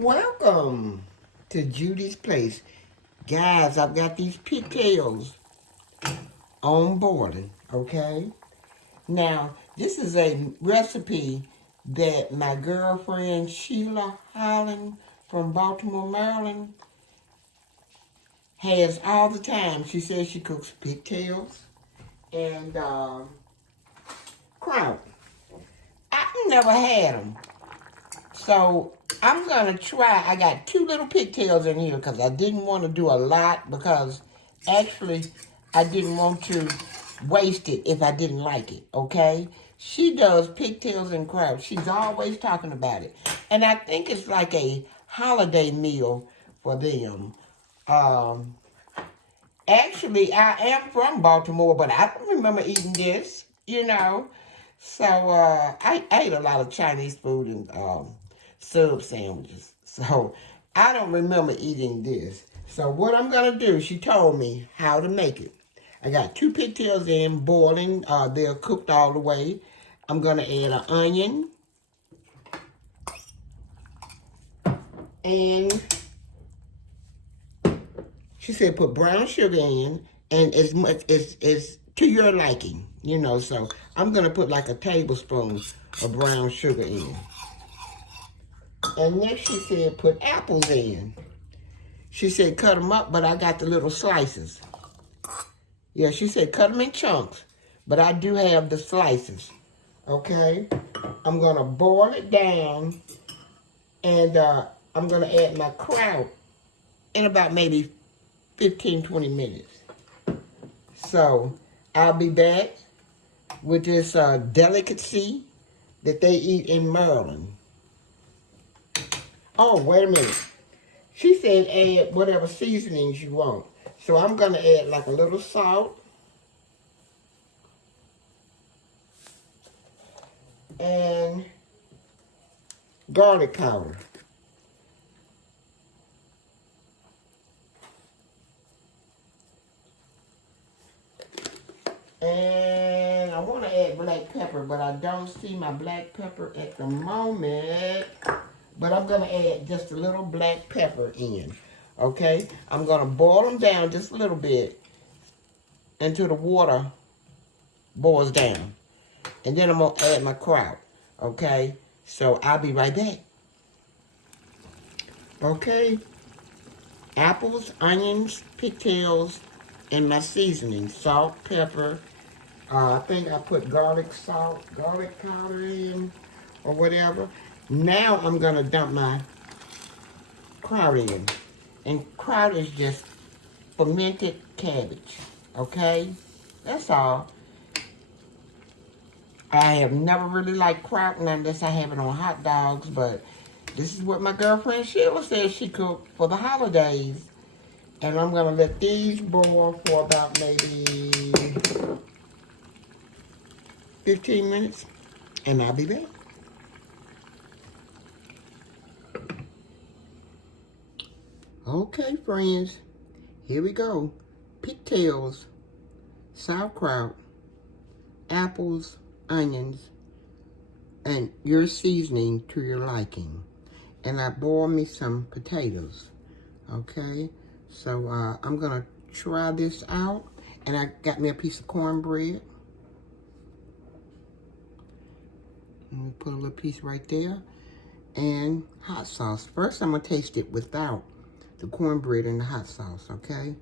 Welcome to Judy's Place. Guys, I've got these pigtails on boarding, okay? Now, this is a recipe that my girlfriend Sheila Holland from Baltimore, Maryland has all the time. She says she cooks pigtails and kraut. I've never had them. So I'm going to try. I got 2 little pigtails in here because I didn't want to do a lot because actually I didn't want to waste it if I didn't like it, okay? She does pigtails and kraut. She's always talking about it. And I think it's like a holiday meal for them. Actually, I am from Baltimore, but I don't remember eating this, you know. So I ate a lot of Chinese food and sub sandwiches. So I don't remember eating this. So what I'm going to do, she told me how to make it. I got 2 pigtails in, boiling. They're cooked all the way. I'm going to add an onion. And she said put brown sugar in, and as much as to your liking, you know. So I'm going to put like a tablespoon of brown sugar in. And next she said put apples in. She said cut them up, but I got the little slices. Yeah, she said cut them in chunks, but I do have the slices. Okay? I'm going to boil it down, and I'm going to add my kraut in about maybe 15, 20 minutes. So I'll be back with this delicacy that they eat in Maryland. Oh, wait a minute. She said add whatever seasonings you want. So I'm going to add like a little salt. And garlic powder. And I want to add black pepper, but I don't see my black pepper at the moment. But I'm going to add just a little black pepper in. Okay? I'm going to boil them down just a little bit until the water boils down. And then I'm going to add my kraut. Okay? So I'll be right back. Okay? Apples, onions, pigtails, and my seasoning. Salt, pepper. I think I put garlic powder in, or whatever. Now I'm going to dump my kraut in. And kraut is just fermented cabbage. Okay? That's all. I have never really liked kraut unless I have it on hot dogs, but this is what my girlfriend Sheila says she cooked for the holidays. And I'm going to let these boil for about maybe 15 minutes, and I'll be back. Okay, friends, here we go. Pigtails, sauerkraut, apples, onions, and your seasoning to your liking. And I boiled me some potatoes, okay? So I'm going to try this out, and I got me a piece of cornbread. Let me put a little piece right there. And hot sauce. First, I'm going to taste it without the cornbread and the hot sauce, okay?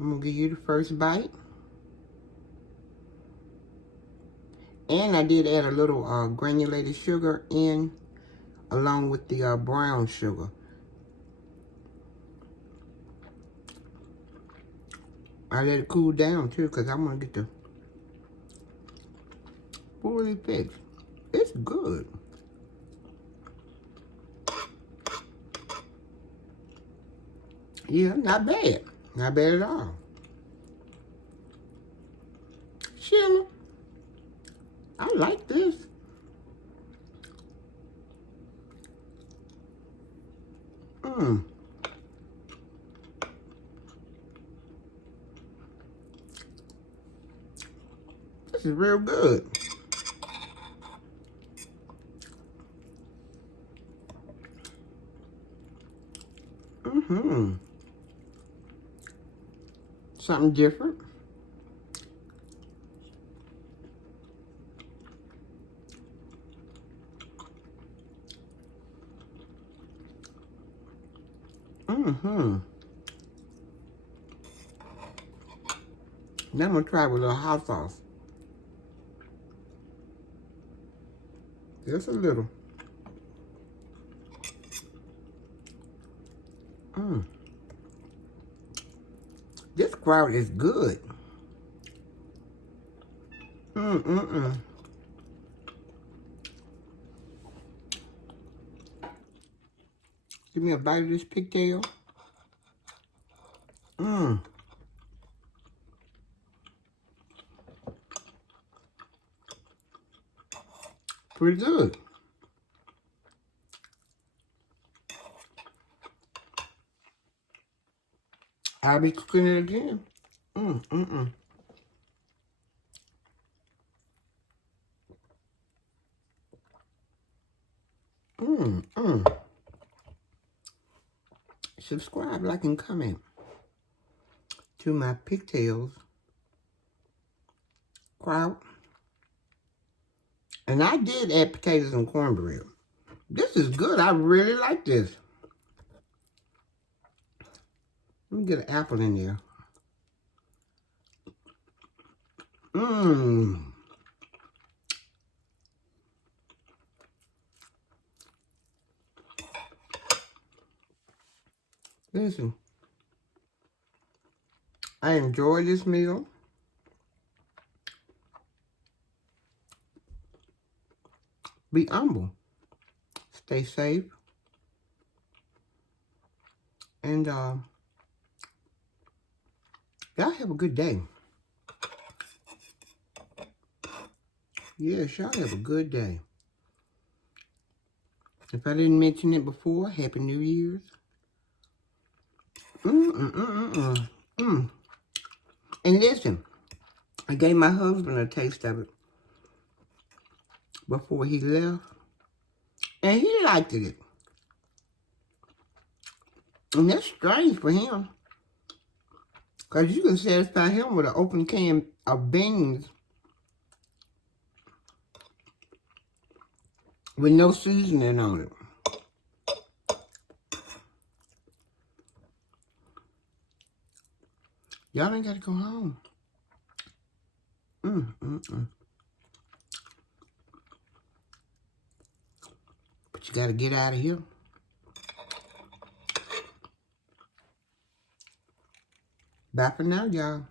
I'm going to give you the first bite. And I did add a little granulated sugar in along with the brown sugar. I let it cool down too because I want to get the fully fixed. It's good. Yeah, not bad. Not bad at all. Sheila, I like this. is real good. Something different. Now I'm gonna try with a little hot sauce. Just a little. This Kraut is good. Give me a bite of this pigtail. Pretty good. I'll be cooking it again. Subscribe, like, and comment to my pigtails Kraut. And I did add potatoes and cornbread. This is good. I really like this. Let me get an apple in there. Listen, I enjoy this meal. Be humble. Stay safe. And y'all have a good day. Yes, y'all have a good day. If I didn't mention it before, Happy New Year's. And listen, I gave my husband a taste of it before he left. And he liked it. And that's strange for him. Because you can satisfy him with an open can of beans with no seasoning on it. Y'all ain't got to go home. But you got to get out of here. Bye for now, y'all.